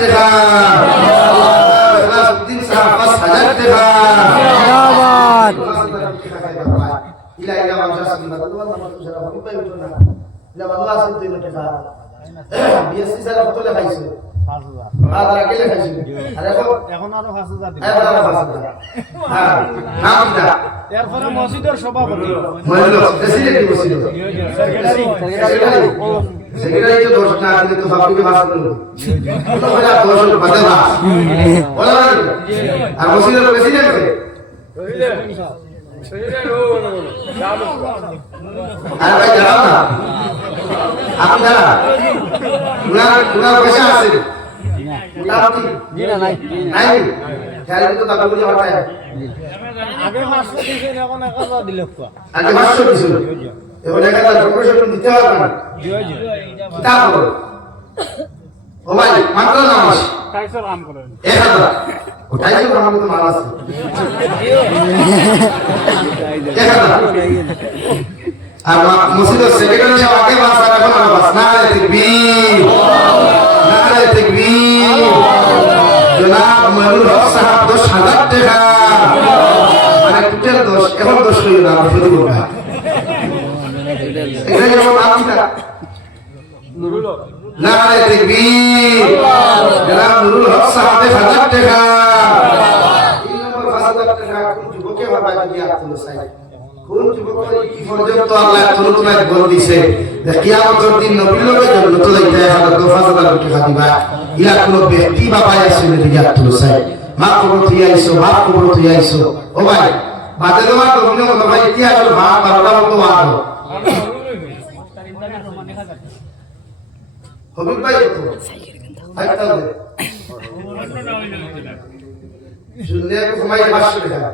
টাকা ইখলাসউদ্দিন সাহেব 5000 টাকা জিন্দাবাদ ইলা ইলা মাশা আল্লাহ তোমার নাম সুরা হবি পাই উঠো না ইলা আল্লাহ আছে 3 টাকা বিএসসি স্যার কত লেখাইছে 5000 আর কে লেখাইছে আরে এখন আরো 5000 দিন এখন আরো 5000 হ্যাঁ নাম কি এরপরে মসজিদের সভাপতি মহিলা প্রেসিডেন্ট মসজিদ সেক্রেটারি তো দোষ না দিলে তো সবকে ভাষা দিল তো বলা দোষ বাদে ভাষ বলা আর মসজিদের প্রেসিডেন্ট কে আর ভাই জানো না আপনি জানা উনার পয়সা আছে মোটামুটি নাই যাই তো দাবি করে বাড়ায় আগে 500 দিয়েছেন এখন 1000 দিল আগে 500 দিছিল এখন 1000 প্রমোশন দিতে হবে না কিতাব করো ও ভাই মাত্র নামাজ 250 কাম করেন 1000 ওটাই তো আমার তো মাল আছে 1000 আর মসজিদের সেক্রেটারি সাহেব আগে বাস আর এখন আর বাস না তাকবীর জনাব মইনুল হক সাহেব 10000 টাকা মানে টোটাল 10 এখন 10 হইল না শুধু বলবা এটা যেমন আপনি নুরুল হক নারে তাকবীর জনাব নুরুল হক সাহেব 1000 টাকা এই নম্বর 5000 টাকা কোন যুবকে বাবা দিয়ে আত্মলো সাহেব কোন যুবকের কি পর্যন্ত আল্লাহ তরুণায় বল দিছে যে কিয়ামতের দিন নবীর লগে জন্নত লইতে হাজার 10000 টাকা দিবা ইলা কোন ব্যক্তি বাবা আছে দিকে আত্মলো সাহেব মা কবর তুই আইছো ও ভাই বাদে তোমার তুমি কোন ভাই ইতিহাস মা 12টা মতো আনো হবিব ভাই তো আইতা দে শুনলে ঘুমাই 500 টাকা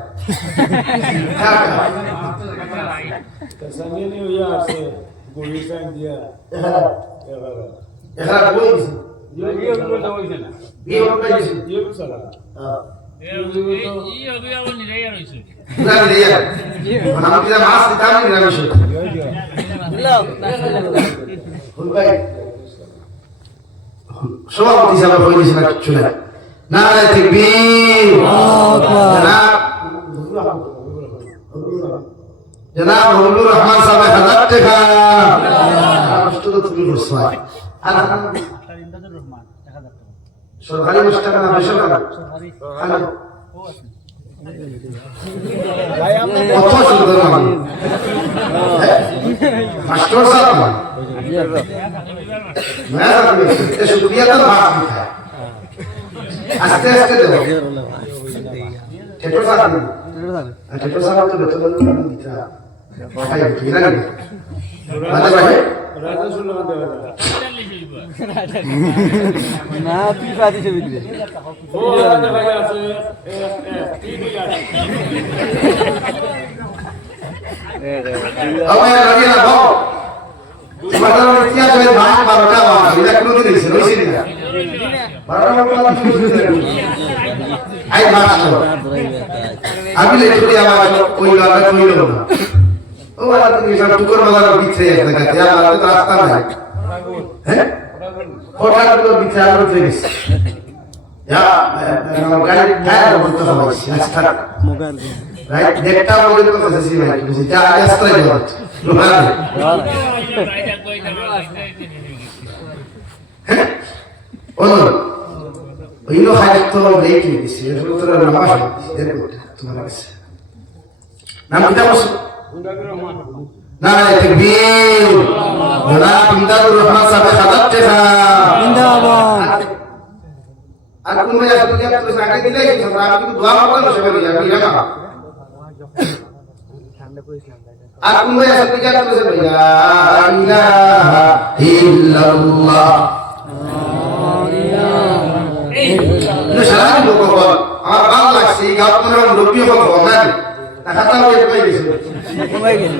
সামিয়ানি হইয়া আছে গোলি সাইন দিয়া এখানে বই দিছি ইয়ে গুলো তো হইছে না বিয়ে হবে দিছি ইয়ে সালা এই হবে আবার নিরাই রইছে না রিয়া নাম কি মাস দিতাম না বিষয় ভাই সভাপতি সাহেব বই দিছি না কিছু না নারে তাকবীর জনাব হবিবুর রহমান সাহেব 1000 টাকা কষ্ট তো তুমি করছো আর ইমদাদুর রহমান 1000 টাকা সরকারি মাস্টার না বেসরকারি সরকারি ভাই আমরা কত সুন্দর নাম মাস্টার সাহেব मैं ये शुक्रिया तो माफ लिखा आस्ते आस्ते दो टेटो साहब तो बेतो बंद कर दिया भाई किरा नहीं मतलब भाई রাজা শুনলাম দেওয়া না তুই পাতি ছবি দিলে ও রাজা ভাই আছে টিভি আছে अब मैं लगे ना भाव मतलब क्या जो है भाग 12টা বাবা এটা কোন দিন হইছে হইছে না 12টা বাবা আই মাস্টার আমি লেখি আমার ওই লাগা কইলো না ও বাবা তুমি সব টুকর বাজার বিছে একটা কাছে আমার তো রাস্তা নাই হ্যাঁ ওটাগুলো বিছে আর হয়ে গেছে ইয়া গাড়ি টায়ার বলতে হবে আচ্ছা মোবাইল রাইট দেখটা বলে তো কাছে ভাই বুঝি যা রাস্তা যাও ওনো ওইনো হাইট তো দেখি দিছি এর ভিতরে নামাজ দেখো তোমার কাছে নাম কি দাও নারে তাকবীর জনাব ইমদাদুর রহমান সাহেব 1000 টাকা জিন্দাবাদ আর কোন ভাই আপনি কি আপনি আগে দিলে কি আপনি দোয়া করবেন সবাই আপনি রাখা আর কোন ভাই আপনি কি আপনি ভাইয়া ইলাহা ইল্লাল্লাহ নো সারা লোক আমার ভালো লাগছে এই গাছ মনে হয় লোকই হবে না টাকাটা ওই কই গেছে কমাই গেল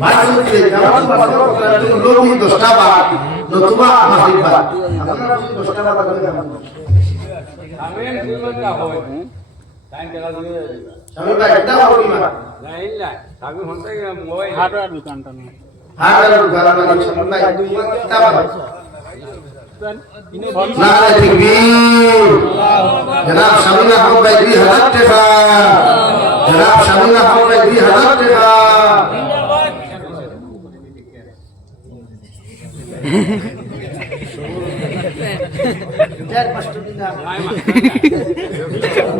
বাসুতে জামাত বাসুতে লোকই 10টা বার নতুবা মাসিক বার আপনারা যদি 10টা বার করে আমি কিলোটা হয় টাইম টাকা দিয়ে আমি ভাই এটা হবে না নাই না আমি হন্তে মোবাইল হার্ডওয়্যার দোকানটা না হাজার গালাগালি সবাই কিতাব নারে তাকবীর জনাব শামীম আহমদ ভাই 2000 টাকা জনাব শামীম আহমদ ভাই 2000 টাকা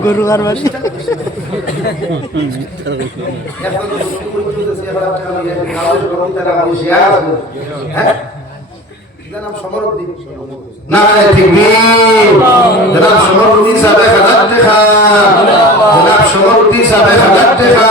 গরু আর বাড়ি নারে তাকবীর জনাব সমরউদ্দিন সাহেব 1000 টাকা জনাব সমরউদ্দিন সাহেব 1000 টাকা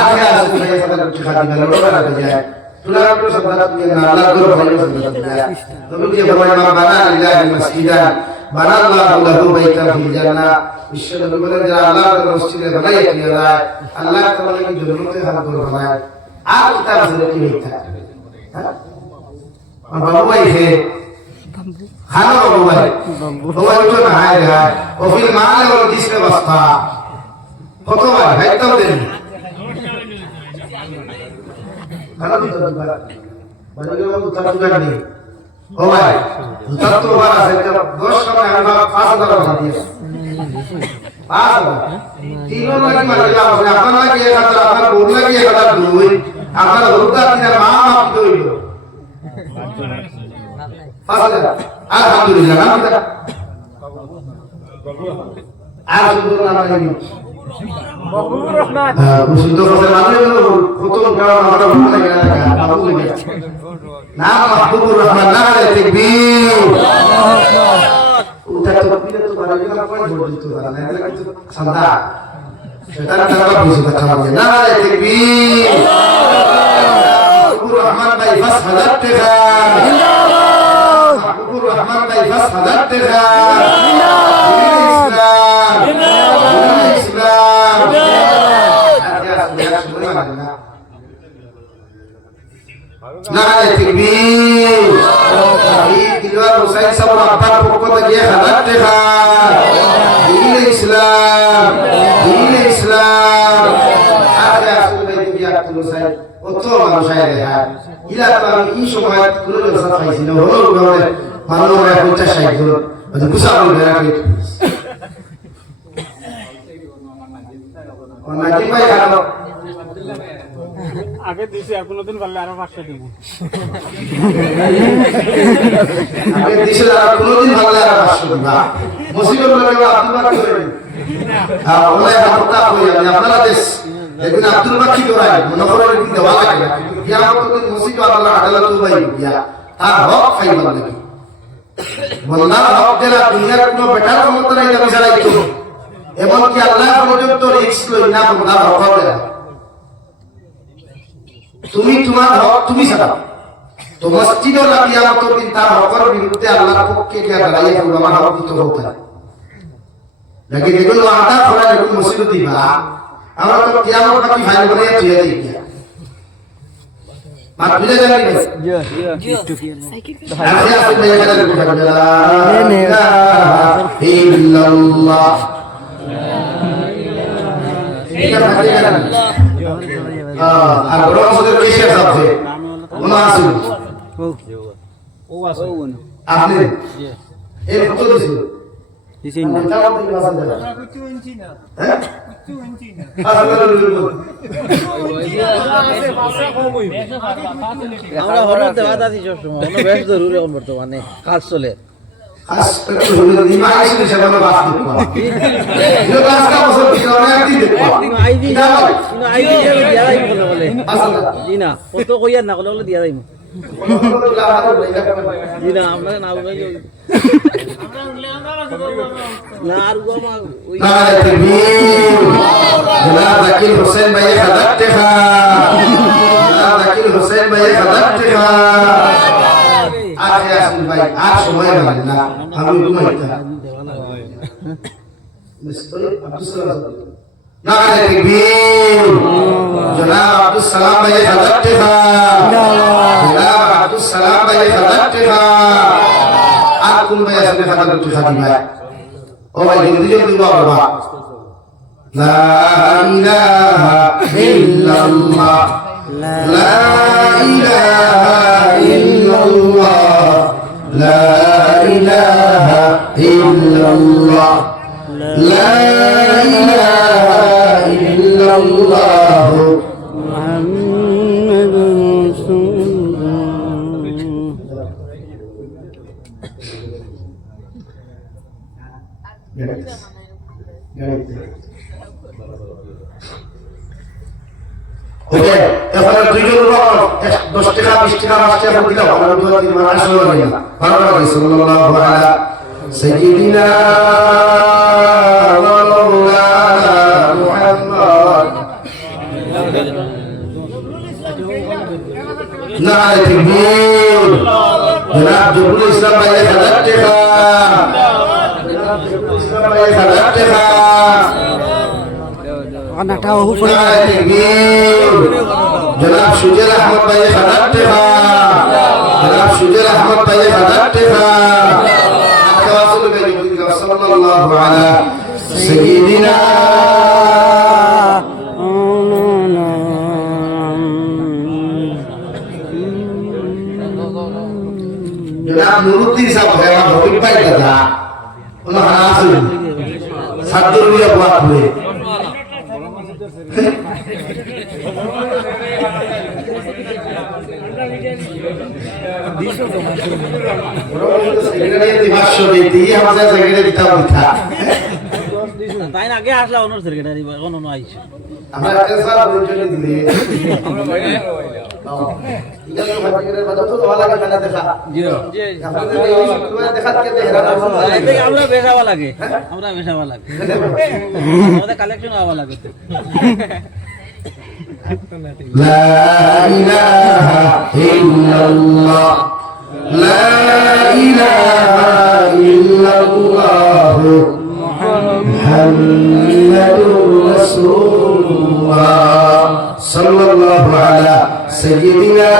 আগে আসলে 1000 টাকা দিবেন ওরা যায় তুলার করে সন্তান দিয়ে না আল্লাহ করে ভালো সন্তান দিয়া নবী যে ফরমায় মা বানা লিল্লাহি মাসজিদান বানা আল্লাহু লাহু বাইতান ফিল জান্নাহ বিশ্ব নবী বলেন যারা আল্লাহর মসজিদে বানাইয়া দিয়ে যায় আল্লাহ তাআলা কি জন্নতে হাত করে বানায় আর তার জন্য কি হইতা হ্যাঁ বাবু ভাই হে খানা বাবু ভাই বাবু ভাই তো না হয় ও ফিল মাল ওর জিসমে বস্তা কত ভাই হাইতো দেন খানা দিতে দিবা মানে কি বাবু তার দোকান নেই ও ভাই তার তো বাবা আছে 10 টাকা আমরা 5000 টাকা দিয়ে 5000 তিনও লাগি মারা যাও আপনার লাগি 1000 আপনার বোন লাগি 1000 দুই আপনার হরুদা তিনের মা মাপ দইল আলহামদুলিল্লাহ আর সুন্দর নাম লাগি বাবুর রহমান সুন্দর কথা মানে প্রথম গাওয়া আমরা ভালো লাগে না বাবু লাগে নাম বাবুর রহমান নারে তাকবীর উঠা তো পিলে তো বাড়ি না কোন জোর দিতে পারে না এটা কিছু সন্ধ্যা সেটা না বুঝতে কথা বলে নারে তাকবীর বাবুর রহমান ভাই 5000 টাকা বাবুর রহমান ভাই 5000 টাকা নারে তাকবীর শহীদ দিলওয়ার হোসেন সাহেব আব্বার পক্ষ থেকে 1000 টাকা দিন ইসলাম আগে আসলে ভাই আব্দুল হোসেন কত মানুষ আইরে হ্যাঁ ইলা তো আমি এই সময় কোন জলসা পাইছি না হলো গরে মানুষরা 50 60 জন মানে কুসাবল বেরাকে অনাকি ভাই আরো আগে দিছি আর কোনদিন পারলে আরো 500 দিব আগে দিছে আর কোনদিন পারলে আরো 500 দিবা মুসিবত লাগে আব্দুল বাকি করে ওলাই হাতটা কই আমি আপনারা দেশ लेकिन अब्दुल बाकी दोराय मनोहर की दवा লাগে কিয়ামত দিন মুসিবত আল্লাহ আদালত পাই গিয়া তার হক খাইবার লাগি বন্দার হক দেলা দুনিয়ার কোনো বেটার ক্ষমতা নাই দাবি চালাইতো এমন কি আল্লাহ পর্যন্ত রিস্ক লই না বন্দার হক দেলা তুমি তোমার হক তুমি ছাড়াও তো মসজিদে কিয়ামত দিন তার হকের বিরুদ্ধে আল্লাহর পক্ষে গিয়া দাঁড়াইয়া আমার হক দিতে হতে लेकिन এগুলো আদা করা এরকম মুসিবত দিবা আমরা তো কিয়ামত বাকি ফাইল বানিয়ে তুই দেই কিয়া আর বুঝে যাবি জি আরে আপনি মেয়েরা ইল্লাল্লাহ এটা ভালো না আর বড় আমাদের কেশে আছে ওনা আছে ও আছে আপনি এই কত দিছো দিছেন না কিছু ইঞ্চি না হ্যাঁ কিছু ইঞ্চি না আমরা হঠাৎ বাধা দিছ সময় আমরা বেশ জরুরি এখন বর্তমানে কাজ চলে কাজ একটু হলো দিমা আইছে সেটা বাস দিতে এটা কাজ কা বছর পিছনে একদিন দেখো আইডি যাবে দিয়াই বলে জি না কত কইয়া না বলে দিয়া যাইমু জি না আমরা না বলে না আর গো মা ওই নারে তাকবীর জনাব জাকির হোসেন ভাই 1000 টাকা জনাব জাকির হোসেন ভাই 1000 টাকা আরে আসুন ভাই আর সময় লাগে না আমি ঘুমাইতা মিস্টার আব্দুল সালাম নারে তাকবীর জনাব আব্দুল সালাম ভাই 1000 টাকা জনাব আব্দুল সালাম ভাই 1000 টাকা আর কোন ভাই আসলে 1000 টাকা দিবা ও ভাই জলদি জলদি বাবা লা ইলাহা ইল্লাল্লাহ লা ইলাহা ইল্লাল্লাহ লা ইল্লাল্লাহ লা ইলাহা ইল্লাল্লাহ মুহাম্মাদুর রাসূলুল্লাহ। ওকে এখন দুইজন লোক 10 টাকা 20 টাকা 5 টাকা দিলাম আমরা দুই দিন মানে আসল লাগে না ভালো সাল্লাল্লাহু আলা সাইয়্যিদিনা ওয়া মাওলানা মুহাম্মদ নারে তাকবীর জনাব জহুরুল ইসলাম ভাই 1000 টাকা জনাব জহুরুল ইসলাম ভাই 1000 টাকা আনাটা ও উপরে জনাব সুজেল আহমদ ভাই 1000 টাকা জনাব সুজেল আহমদ ভাই 1000 টাকা তাওয়াসুল বিল সাল্লাল্লাহু আলা সাইয়্যিদিনা জনাব নুরুদ্দিন সাহেব ভাই হবি পাই দাদা ওনা হাসুল সাদুরিয়া বাপুরে তাই না আগে আসলা অন্য সেক্রেটারি এখন অন্য আইছে আমরা বেসাওয়া লাগে আমরা বেসাওয়া লাগে আমাদের কালেকশন হওয়া লাগে لا إله إلا الله لا إله إلا الله محمد رسول الله صلى الله على سيدنا